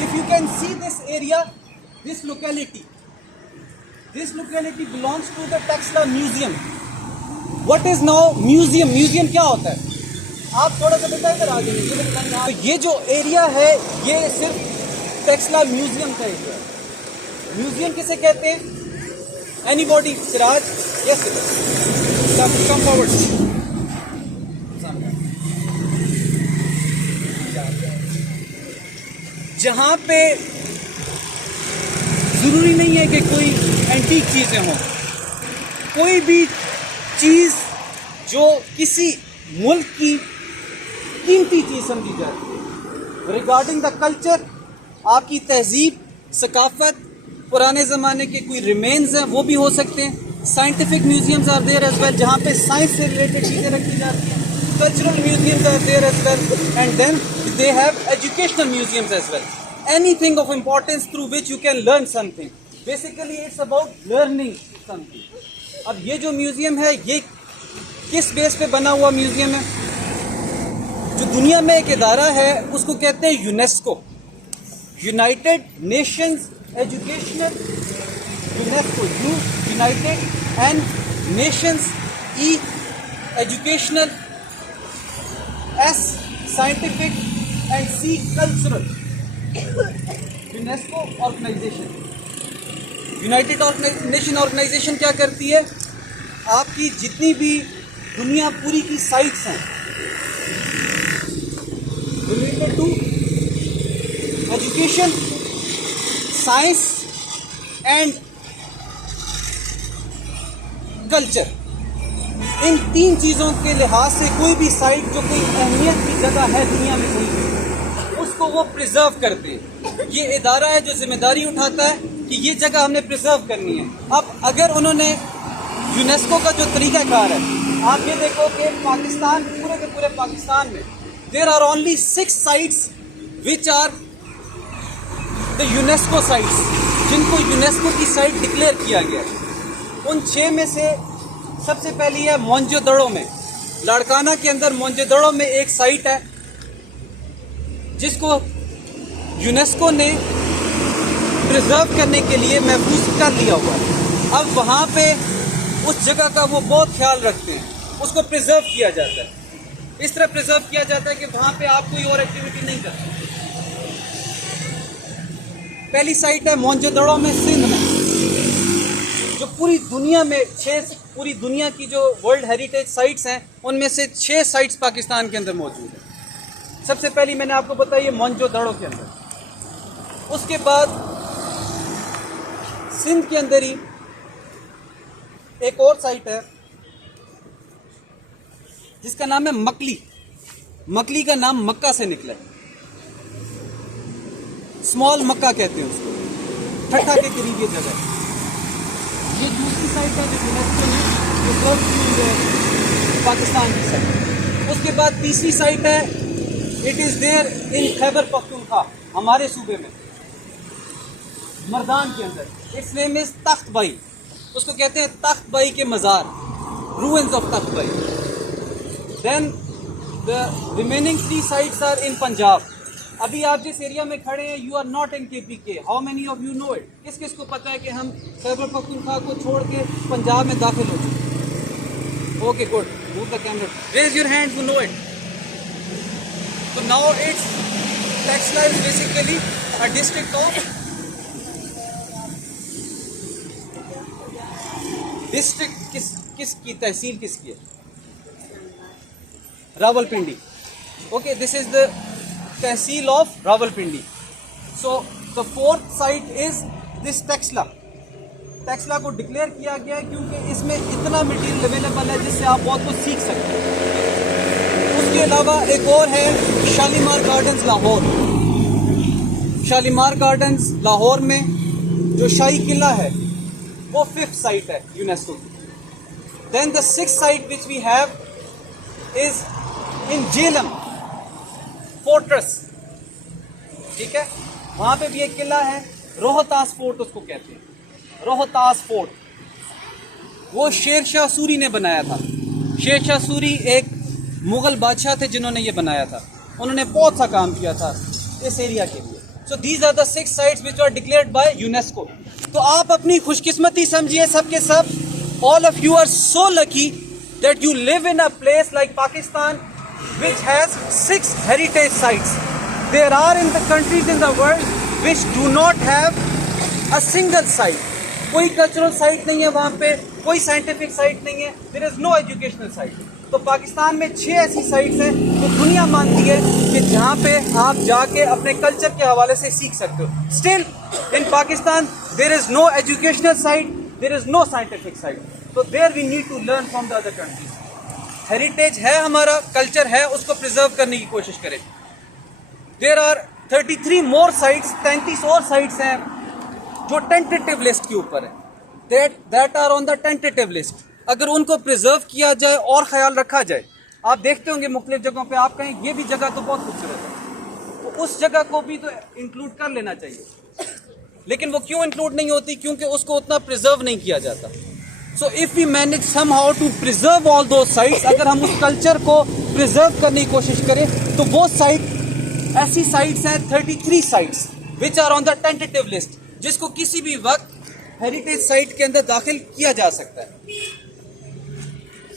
If you can see this area, this locality belongs to the Taxila Museum. What is now museum? Museum क्या होता है? आप थोड़ा सा बताएं इधर आगे। तो ये जो एरिया है ये सिर्फ टैक्सला म्यूजियम का एरिया है। म्यूजियम किसे कहते हैं? Anybody? Siraj? Yes, come forward. जहां पे जरूरी नहीं है कि कोई एंटीक चीजें हों, कोई भी चीज जो किसी मुल्क की कीमती चीज समझी जाती है, रिगार्डिंग द कल्चर, आपकी तहजीब, सकाफत, पुराने ज़माने के कोई रिमेन्स हैं वो भी हो सकते हैं। Scientific museums are there as well, जहाँ पे साइंस से रिलेटेड चीज़ें रखी जाती हैं। Cultural museums are there as well, and then they have educational museums as well. Anything of importance through which you can learn something. Basically it's about learning something. अब ये जो म्यूजियम है ये किस बेस पे बना हुआ म्यूजियम है? जो दुनिया में एक इदारा है उसको कहते हैं UNESCO, United Nations educational, UNESCO, United and Nations, E educational, S scientific and C cultural. UNESCO organisation, United Nation organisation क्या करती है? आपकी जितनी भी दुनिया पूरी की साइट्स हैं related to education, science and culture, इन तीन चीज़ों के लिहाज से कोई भी साइट जो कोई अहमियत की जगह है दुनिया में कोई, उसको वो प्रिजर्व करते हैं। ये इदारा है जो जिम्मेदारी उठाता है कि ये जगह हमने प्रिजर्व करनी है। अब अगर उन्होंने यूनेस्को का जो तरीकाकार है, आप ये देखो कि पाकिस्तान, पूरे के पूरे पाकिस्तान में there are only 6 sites which are the UNESCO sites, जिनको यूनेस्को की साइट डिक्लेयर किया गया है। उन 6 में से सबसे पहली है मोहनजोदड़ो में, लाड़काना के अंदर मोहनजोदड़ो में एक साइट है जिसको यूनेस्को ने प्रिजर्व करने के लिए महफूज कर लिया हुआ है। अब वहाँ पे उस जगह का वो बहुत ख्याल रखते हैं, उसको प्रिजर्व किया जाता है। इस तरह प्रिजर्व किया जाता है कि वहाँ पे आप कोई और एक्टिविटी नहीं करते। पहली साइट है मोहनजोदड़ो में, सिंध में, जो पूरी दुनिया में पूरी दुनिया की जो वर्ल्ड हेरिटेज साइट्स हैं उनमें से 6 साइट्स पाकिस्तान के अंदर मौजूद है। सबसे पहली मैंने आपको बताई है मोहनजोदड़ो के अंदर। उसके बाद सिंध के अंदर ही एक और साइट है जिसका नाम है मकली। मकली का नाम मक्का से निकला है, स्मॉल मक्का कहते हैं उसको, ठट्ठा के करीब ये जगह है। ये दूसरी साइट है जो यूनेस्को ने रिजर्व की है पाकिस्तान की साइट। उसके बाद तीसरी साइट है, it is there in Khyber Pakhtunkhwa, हमारे सूबे में मर्दान के अंदर। इट्स नेम इज तख्त भाई, उसको कहते हैं तख्त भाई के मज़ार, ruins of Takht Bhai. Then the remaining 3 sites are in Punjab. अभी आप जिस एरिया में खड़े हैं, you are not in KPK। How many of you know it? किस किस को पता है कि हम खैबर पख्तूनख्वा को छोड़ के पंजाब में दाखिल हो चुके? Okay, good, move the camera, raise your hand to know it. So now it's Taxila is basically a district of किसकी तहसील किसकी है? Rawalpindi. Okay, this is the tehsil of Rawalpindi. So the 4th site is this Taxila। Taxila को declare किया गया है क्योंकि इसमें इतना मटेरियल अवेलेबल है जिससे आप बहुत कुछ सीख सकते हैं। उसके अलावा एक और है शालीमार गार्डन्स लाहौर। शालीमार गार्डन्स लाहौर में जो शाही किला है वो 5th साइट है यूनेस्को की। Then the 6th site which we have is in Jhelum fortress, ठीक है, वहां पे भी एक किला है, रोहतास फोर्ट उसको कहते हैं, रोहतास फोर्ट। वो शेर शाह सूरी ने बनाया था। शेर शाह सूरी एक मुग़ल बादशाह थे जिन्होंने ये बनाया था। उन्होंने बहुत सा काम किया था इस एरिया के लिए। So these are the 6 sites which were declared by UNESCO. तो आप अपनी खुशकिस्मती समझिए सब के सब. All of you are so lucky that you live in a place like Pakistan which has 6 heritage sites. There are in the countries in the world which do not have a single site. कोई cultural site नहीं है वहाँ पे, कोई scientific site नहीं है, there is no educational site. तो पाकिस्तान में 6 ऐसी साइट्स हैं जो दुनिया मानती है कि जहाँ पे आप जाके अपने कल्चर के हवाले से सीख सकते हो. Still in Pakistan there is no educational site, there is no scientific site. तो there we need to learn from the other countries. Heritage है हमारा, कल्चर है, उसको प्रिजर्व करने की कोशिश करें. देयर आर 33 मोर साइट्स, 33 और साइट्स हैं जो टेंटेटिव लिस्ट के ऊपर है. That are on the tentative list. अगर उनको प्रिजर्व किया जाए और ख्याल रखा जाए, आप देखते होंगे मुख्तलिफ जगहों पे आप कहें ये भी जगह तो बहुत खूबसूरत है, तो उस जगह को भी तो इंक्लूड कर लेना चाहिए. लेकिन वो क्यों इंक्लूड नहीं होती? क्योंकि उसको उतना प्रिजर्व नहीं किया जाता. So if we manage somehow to preserve all those sites, अगर हम उस कल्चर को प्रिजर्व करने की कोशिश करें, तो वो साइट ऐसी साइट्स हैं 33 sites which are on the tentative list, जिसको किसी भी वक्त हेरिटेज साइट के अंदर दाखिल किया जा सकता है.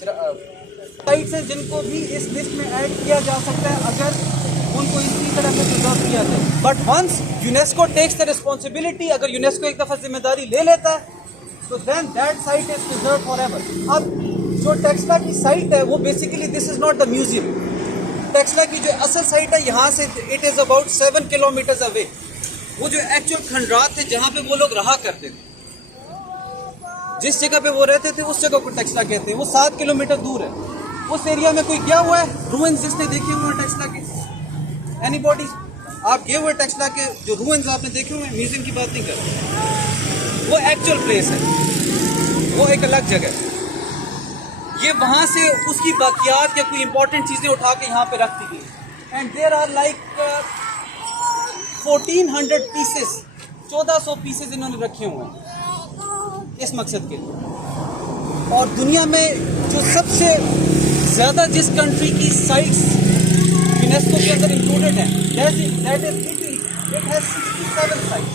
साइट्स हैं जिनको भी इस लिस्ट में ऐड किया जा सकता है अगर उनको इसी तरह से प्रिजर्व किया जाए. But once UNESCO takes the responsibility, अगर यूनेस्को एक दफ़ा जिम्मेदारी ले लेता है, तो then that site is preserve forever. अब जो टेक्सला की साइट है वो basically this is not the museum. Taxila की जो असल साइट है यहाँ से it is about 7 kilometres away. वो जो एक्चुअल खंडरात थे जहाँ पे वो लोग रहा करते थे, जिस जगह पे वो रहते थे उस जगह को टेक्सला कहते हैं. वो 7 किलोमीटर दूर है. उस एरिया में कोई गया हुआ है? रूइंस जिसने देखे हुए हैं टेक्सला के? एनीबॉडी? आप गए हुए टेक्सला के जो रूइंस आपने देखे हुए हैं? म्यूजियम की बात नहीं कर रहे, वो एक्चुअल प्लेस है, वो एक अलग जगह है. ये वहाँ से उसकी बाकियात या कोई इंपॉर्टेंट चीज़ें उठा के यहाँ पे रख दी गई. And there are like 1400 pieces, 1400 pieces इन्होंने रखे हुए हैं इस मकसद के लिए. और दुनिया में जो सबसे ज़्यादा जिस कंट्री की साइट्स यूनेस्को के अंदर इंक्लूडेड है, that is Italy. It has 67 sites.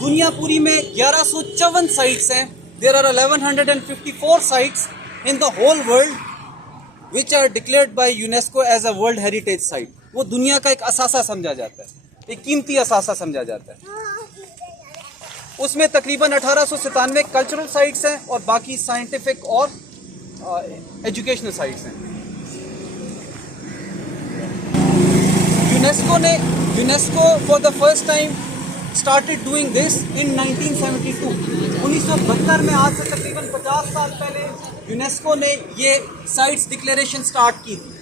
दुनिया पूरी में 1154 साइट्स हैं. There are 1154 sites in the whole world which are declared by UNESCO as a world heritage site. वो दुनिया का एक असासा समझा जाता है, एक कीमती असासा समझा जाता है. उसमें तकरीबन 1897 कल्चरल साइट्स हैं और बाकी साइंटिफिक और एजुकेशनल साइट्स हैं. UNESCO for the first time started doing this in 1972. 1972 में, आज से तकरीबन 50 साल पहले यूनेस्को ने ये साइट्स डिक्लेरेशन स्टार्ट की थी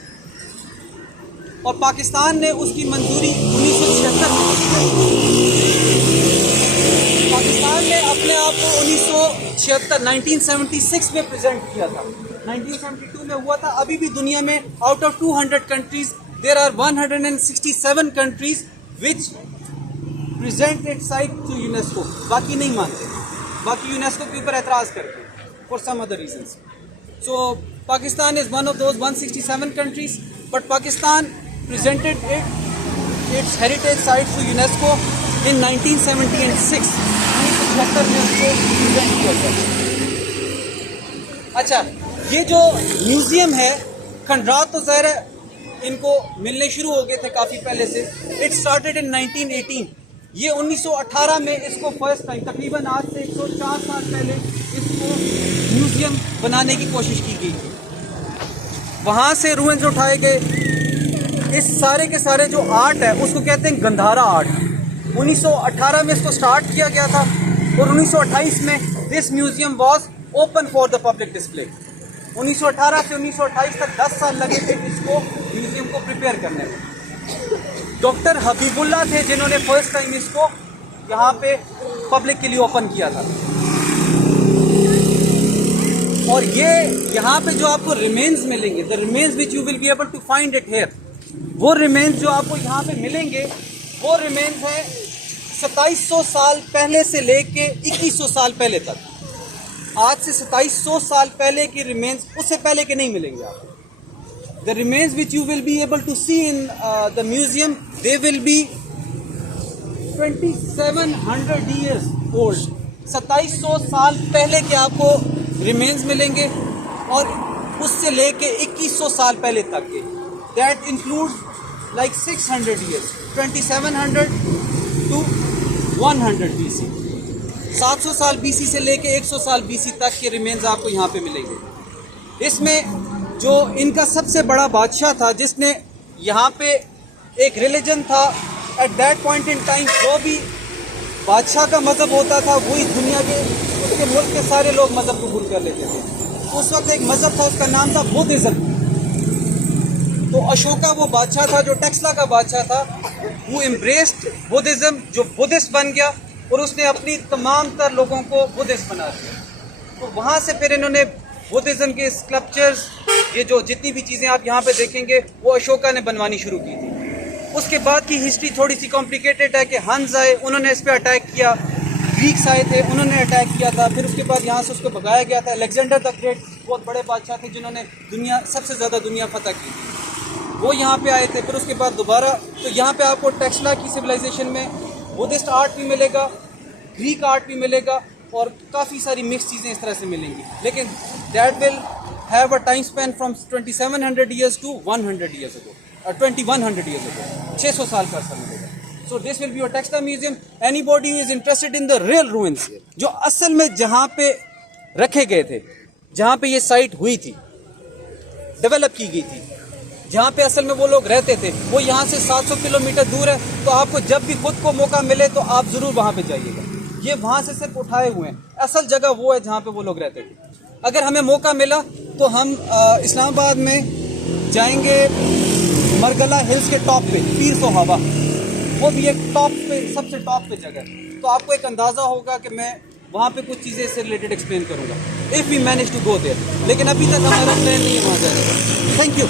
और पाकिस्तान ने उसकी मंजूरी 1976 में. पाकिस्तान ने अपने आप को 1976 में प्रेजेंट किया था. 1972 में हुआ था. अभी भी दुनिया में out of 200 countries there are 167 countries which present it site to UNESCO. बाकी नहीं मानते, बाकी यूनेस्को के ऊपर एतराज़ करते हैं for some other reasons. So Pakistan is one of those 167 countries, but Pakistan presented its heritage sites to UNESCO in 1976. 1976 में उसको प्रेजेंट किया गया. अच्छा, ये जो म्यूजियम है, खंडरात तो ज़ाहिर है इनको मिलने शुरू हो गए थे काफ़ी पहले से. It started in 1918. ये 1918 में इसको फर्स्ट टाइम, तकरीबन आज से 104 साल पहले इसको म्यूजियम बनाने की कोशिश की गई. वहाँ से रूइंस उठाए गए. इस सारे के सारे जो आर्ट है उसको कहते हैं गंधारा आर्ट. 1918 में इसको स्टार्ट किया गया था और 1928 में this museum was open for the public display. 1918 से 1928 तक 10 साल लगे थे इसको म्यूजियम को प्रिपेयर करने में. डॉक्टर हबीबुल्ला थे जिन्होंने फर्स्ट टाइम इसको यहाँ पे पब्लिक के लिए ओपन किया था. और ये यहाँ पे जो आपको रिमेन्स मिलेंगे, the remains which you will be able to find it here, वो रिमेन्स जो आपको यहाँ पे मिलेंगे वो रिमेन्स हैं 2700 साल पहले से लेके 2100 साल पहले तक. आज से 2700 साल पहले की रिमेन्स उससे पहले के नहीं मिलेंगे आपको. The remains which you will be able to see in the museum, they will be 2700 years old, 2700 साल पहले के आपको रिमेन्स मिलेंगे और उससे लेके 2100 साल पहले तक के, that includes like 600 years, 2700 to 100 BC, 700 साल BC से लेके 100 साल BC तक के रिमेन्स आपको यहाँ पे मिलेंगे। इसमें जो इनका सबसे बड़ा बादशाह था जिसने यहाँ पे एक रिलीजन था at that point in time, जो भी बादशाह का मज़हब होता था वही दुनिया के उसके मुल्क के सारे लोग मज़हब कबूल कर लेते थे। उस वक्त एक मज़हब था, उसका नाम था बुद्धिज़्म। तो अशोका वो बादशाह था जो टेक्सला का बादशाह था, वो एम्ब्रेस्ड बुद्धिज़्म, जो बुद्धिस्ट बन गया और उसने अपनी तमाम तर लोगों को बुद्धिस्ट बना दिया। तो वहाँ से फिर इन्होंने बुद्धिज़्म के स्कल्पचर्स, ये जो जितनी भी चीज़ें आप यहाँ पे देखेंगे वो अशोका ने बनवानी शुरू की थी। उसके बाद की हिस्ट्री थोड़ी सी कॉम्प्लिकेटेड है कि हंस आए, उन्होंने इस पर अटैक किया, ग्रीक्स आए थे, उन्होंने अटैक किया था, फिर उसके बाद यहाँ से उसको भगाया गया था। अलेक्जेंडर द ग्रेट बहुत बड़े बादशाह थे जिन्होंने सबसे ज़्यादा दुनिया फतह की थी, वो यहाँ पे आए थे। फिर उसके बाद दोबारा, तो यहाँ पे आपको टेक्सला की सिविलाइजेशन में बुद्धिस्ट आर्ट भी मिलेगा, ग्रीक आर्ट भी मिलेगा और काफ़ी सारी मिक्स चीज़ें इस तरह से मिलेंगी। लेकिन that will have a time Spain from 2700 years to 100 years ago, 2100 years ago, 600 साल का अर्सा मिलेगा। So this will be your Taxila museum. Anybody who is interested in the real ruins, जो असल में जहाँ पे रखे गए थे, जहाँ पे ये साइट हुई थी, डेवलप की गई थी, जहाँ पे असल में वो लोग रहते थे, वो यहाँ से 700 किलोमीटर दूर है। तो आपको जब भी खुद को मौका मिले तो आप ज़रूर वहाँ पे जाइएगा। ये वहाँ से सिर्फ उठाए हुए हैं, असल जगह वो है जहाँ पे वो लोग रहते थे। अगर हमें मौका मिला तो हम इस्लामाबाद में जाएंगे मरगला हिल्स के टॉप पे, पीर सोहाबा, वो भी एक टॉप पे, सबसे टॉप पे जगह है। तो आपको एक अंदाज़ा होगा कि मैं वहाँ पे कुछ चीज़ें इससे रिलेटेड एक्सप्लेन करूँगा, if we manage to go there. लेकिन अभी तक हमारा प्लान नहीं है वहाँ जाने का। Thank you.